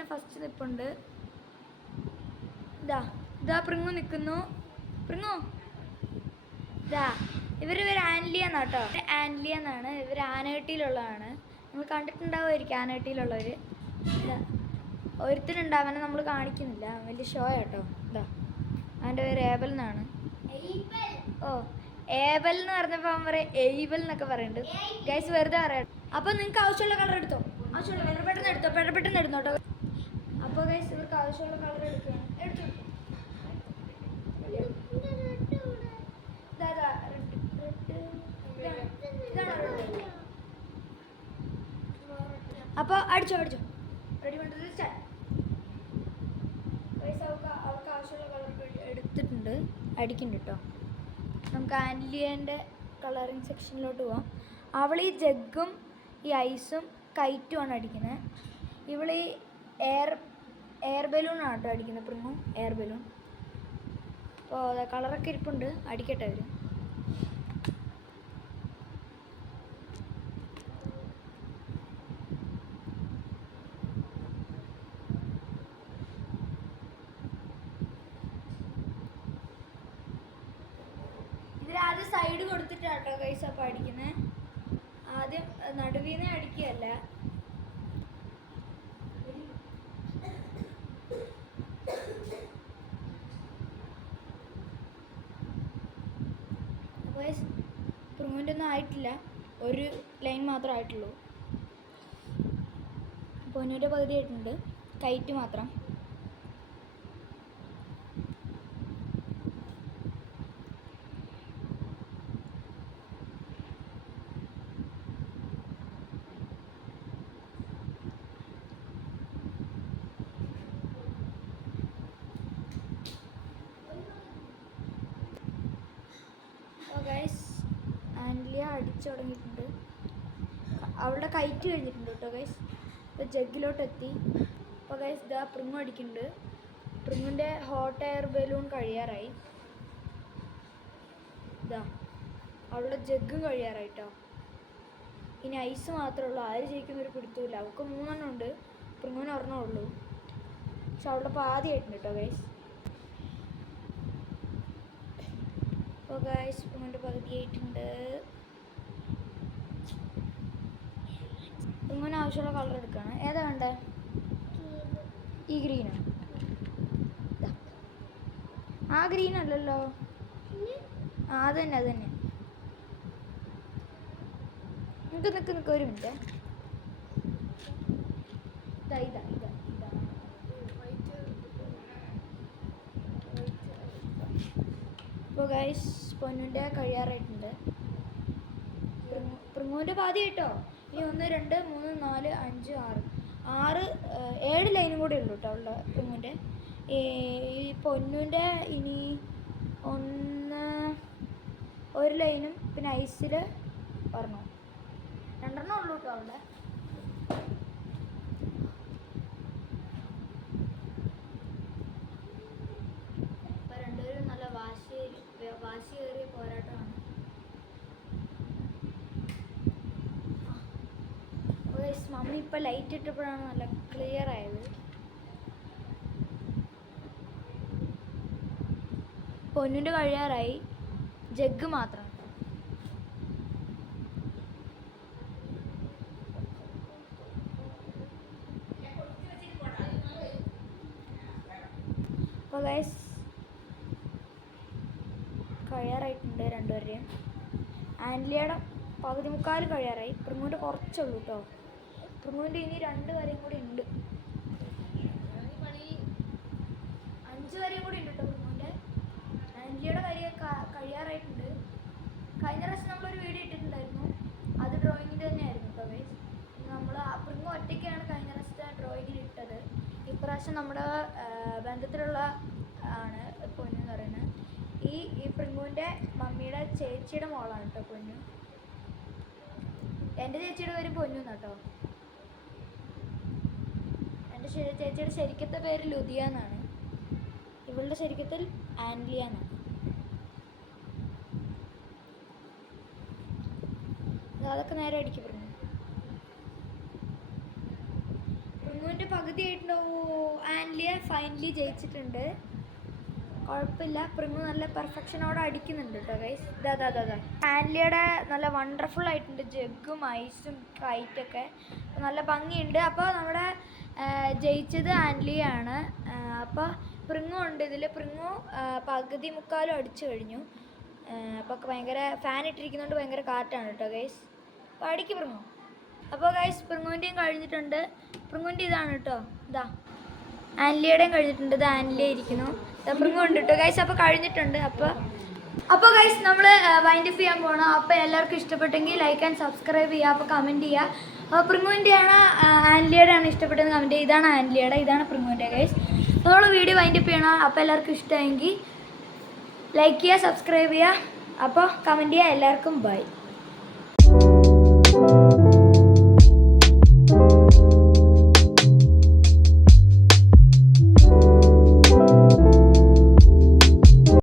തന്നെ ഫസ്റ്റ് നിൽപ്പുണ്ട്. ഇതാ ഇതാ പ്രിങ്ങു നിൽക്കുന്നു. പ്രിങ്ങു ഇതാ ഇവർ ആൻലിയ എന്നാട്ടോ. ആൻലിയ എന്നാണ്. ഇവർ ആനകെട്ടിയിലുള്ളതാണ്. നിങ്ങൾ കണ്ടിട്ടുണ്ടാവുമായിരിക്കും ആനകെട്ടിയിലുള്ളവർ. ഇതാ ഒരുത്തനുണ്ടാവാനെ നമ്മൾ കാണിക്കുന്നില്ല, വലിയ ഷോ ആട്ടോ. ഇതാ അവൻ്റെ പേര് ഏബൽ എന്നാണ്. ഓ ഏബൽ എന്ന് പറഞ്ഞപ്പോൾ അവൻ പറയും എയ്ബൽ എന്നൊക്കെ പറയുന്നുണ്ട്. ഗൈസ് വെറുതെ പറയാം. അപ്പോൾ നിങ്ങൾക്ക് ആവശ്യമുള്ള കളർ എടുത്തോ, ആവശ്യമുള്ള കളർ പെട്ടെന്ന് എടുത്തോ, പെട്ടെന്ന് എടുത്തോട്ടോ. അപ്പോൾ ഗൈസ് ഇവർക്ക് ആവശ്യമുള്ള കളർ എടുക്കുകയാണ്. എടുത്തു അപ്പോൾ അടിച്ചോ റെഡി പൈസ അവൾക്ക് ആവശ്യമുള്ള കളർ എടുത്തിട്ടുണ്ട്, അടിക്കുന്നുണ്ട് കേട്ടോ. നമുക്ക് ആൻലിയൻ്റെ കളറിങ് സെക്ഷനിലോട്ട് പോവാം. അവൾ ഈ ജഗ്ഗും ഈ ഐസും കൈറ്റുമാണ് അടിക്കുന്നത്. ഇവൾ ഈ എയർ ബലൂണാണ് കേട്ടോ അടിക്കുന്നത്. പ്രിങ്ങും എയർ ബലൂൺ. അപ്പോൾ കളറൊക്കെ ഇരിപ്പുണ്ട്, അടിക്കട്ടെ അവർ. ഇതിലാദ്യം സൈഡ് കൊടുത്തിട്ടാട്ടോ ഗൈസ് അപ്പോൾ അടിക്കുന്നത്. ആദ്യം നടുവിനെ അടിക്കുകയല്ല. അപ്പോൾ പ്രിങ്ങുവിൻ്റെ ഒന്നും ആയിട്ടില്ല, ഒരു ലൈൻ മാത്രമേ ആയിട്ടുള്ളൂ. പൊന്നൂൻ്റെ പകുതി ആയിട്ടുണ്ട്, കൈറ്റ് മാത്രം. ഗൈസ് ആൻലിയ അടിച്ചു തുടങ്ങിയിട്ടുണ്ട്. അവളുടെ കൈറ്റ് കഴിഞ്ഞിട്ടുണ്ട് കേട്ടോ ഗൈസ്. ഇപ്പോൾ ജഗ്ഗിലോട്ട് എത്തി. അപ്പോൾ ഗൈസ് ഇതാ പ്രിങ്ങു അടിക്കുന്നുണ്ട്. പ്രിങ്ങിൻ്റെ ഹോട്ട് എയർ ബലൂൺ കഴിയാറായി. ഇതാ അവളുടെ ജഗ്ഗും കഴിയാറായിട്ടോ. ഇനി ഐസ് മാത്രമേ ഉള്ളൂ. ആര് ജയിക്കുന്നൊരു പിടുത്തമില്ല. അവൾക്ക് 3 ഉണ്ട്, പ്രിങ്ങുവിന് 1 ഉള്ളൂ. പക്ഷെ അവളുടെ പാതി ആയിട്ടുണ്ട് കേട്ടോ ഗൈസ്. അപ്പോൾ ഗൈസ് പ്രിങ്ങുവിൻ്റെ പകുതി ആയിട്ടുണ്ട്. പ്രിങ്ങുവിന് ആവശ്യമുള്ള കളർ എടുക്കുകയാണ്. ഏതാ വേണ്ടേ? ഈ ഗ്രീനോ? ആ ഗ്രീൻ അല്ലല്ലോ. അത് തന്നെ നിൽക്ക് ഒരു മിനിറ്റ്. ഇതാ ഇപ്പോൾ ഗൈസ് പൊന്നുൻ്റെ കഴിയാറായിട്ടുണ്ട്. പ്രിങ്ങുവിൻ്റെ പാതി കേട്ടോ. ഇനി 1 2 3 4 5 6 7 ലൈനും കൂടെ ഉള്ളൂ കേട്ടോ അവളുടെ പ്രിങ്ങുവിൻ്റെ. ഈ പൊന്നുൻ്റെ ഇനി 1 ലൈനും പിന്നെ ഐസിൽ 1 2 ഉള്ളൂ കേട്ടോ അവളുടെ. ഇപ്പം രണ്ടുപേരും നല്ല വാശിയേറിയ പോരാട്ടമാണ്. മമ്മി ഇപ്പം ലൈറ്റ് ഇട്ടപ്പോഴാണ് നല്ല ക്ലിയർ ആയത്. പൊന്നിൻ്റെ കഴിയാറായി, ജഗ്ഗ് മാത്രം. അപ്പോൾ ഗൈസ് കഴിയാറായിട്ടുണ്ട് രണ്ടുപേരുടെയും. ആൻലിയയുടെ പകുതി മുക്കാൽ കഴിയാറായി. പ്രിങ്ങുവിൻ്റെ കുറച്ചുള്ളൂ കേട്ടോ. പ്രിങ്ങുവിൻ്റെ ഇനി 2 വരെയും കൂടി ഉണ്ട്. 5 വരെയും കൂടി ഉണ്ട് കേട്ടോ പ്രിങ്ങുവിൻ്റെ. ആൻലിയയുടെ കഴിയാറായിട്ടുണ്ട്. കഴിഞ്ഞ പ്രാവശ്യം നമ്മളൊരു വീഡിയോ ഇട്ടിട്ടുണ്ടായിരുന്നു, അത് ഡ്രോയിങ്ങിൻ്റെ തന്നെയായിരുന്നു കേട്ടോ ഗൈസ്. നമ്മൾ പ്രിങ്ങു ഒറ്റയ്ക്കാണ് കഴിഞ്ഞ പ്രാവശ്യത്തെ ഡ്രോയിങ്ങിൽ ഇട്ടത്. ഇപ്രാവശ്യം നമ്മുടെ ബന്ധത്തിലുള്ള ആണ് പൊന്നു എന്ന് പറയുന്നത്. ഈ പ്രിങ്ങുവിൻ്റെ മമ്മിയുടെ ചേച്ചിയുടെ മോളാണ് കേട്ടോ പൊന്നു. എൻ്റെ ചേച്ചിയുടെ പേര് പൊന്നു എന്നാട്ടോ. എൻ്റെ ചേച്ചിയുടെ ശരിക്കത്തെ പേര് ലുദിയ എന്നാണ്. ഇവളുടെ ശരിക്കത്തിൽ ആൻലിയ എന്നാണ്. അതൊക്കെ നേരെ അടിക്ക് പ്രിങ്ങുവിൻ്റെ പകുതി എന്ത് ചെയ്തിട്ടുണ്ടോ? ആൻലിയ ഫൈനലി ജയിച്ചിട്ടുണ്ട്. കുഴപ്പമില്ല, പ്രിങ്ങു നല്ല പെർഫെക്ഷനോടെ അടിക്കുന്നുണ്ട് കേട്ടോ ഗൈസ്. ഇതാ ആൻലിയുടെ നല്ല വണ്ടർഫുൾ ആയിട്ടുണ്ട്, ജഗ്ഗും ഐസും കൈറ്റൊക്കെ നല്ല ഭംഗിയുണ്ട്. അപ്പോൾ നമ്മുടെ ജയിച്ചത് ആൻലിയാണ്. അപ്പോൾ പ്രിങ്ങു ഉണ്ട് ഇതിൽ. പ്രിങ്ങു പകുതി മുക്കാലും അടിച്ചു കഴിഞ്ഞു. അപ്പോൾ ഭയങ്കര ഫാൻ ഇട്ടിരിക്കുന്നതുകൊണ്ട് ഭയങ്കര കാറ്റാണ് കേട്ടോ ഗൈസ്. അപ്പോൾ അടിക്ക് പ്രിങ്ങു. അപ്പോൾ ഗൈസ് പ്രിങ്ങുവിൻ്റെയും കഴിഞ്ഞിട്ടുണ്ട്. പ്രിങ്ങുവിൻ്റെ ഇതാണ് കേട്ടോ, ഇതാ. ആൻലിയുടെയും കഴിഞ്ഞിട്ടുണ്ട്. ഇത് ആൻലിയ ഇരിക്കുന്നു, പ്രിങ്ങു ഉണ്ട് കേട്ടോ ഗൈസ്. അപ്പോൾ കഴിഞ്ഞിട്ടുണ്ട്. അപ്പോൾ ഗൈസ് നമ്മൾ വൈൻഡ് അപ്പ് ചെയ്യാൻ പോകണം. അപ്പോൾ എല്ലാവർക്കും ഇഷ്ടപ്പെട്ടെങ്കിൽ ലൈക്ക് ആൻഡ് സബ്സ്ക്രൈബ് ചെയ്യുക. അപ്പോൾ കമൻറ്റ് ചെയ്യുക. അപ്പോൾ പ്രിങ്ങുവിൻ്റെയാണ് ആൻലിയുടെ ആണ് ഇഷ്ടപ്പെട്ടത് കമൻറ്റ് ചെയ്യുക. ഇതാണ് ആൻലിയുടെ, ഇതാണ് പ്രിങ്ങുവിൻ്റെ ഗൈസ്. നമ്മൾ വീഡിയോ വൈൻഡ് അപ്പ് ചെയ്യണം. അപ്പോൾ എല്ലാവർക്കും ഇഷ്ടമെങ്കിൽ ലൈക്ക് ചെയ്യുക, സബ്സ്ക്രൈബ് ചെയ്യുക. അപ്പോൾ കമൻറ്റ് ചെയ്യുക. എല്ലാവർക്കും ബൈ.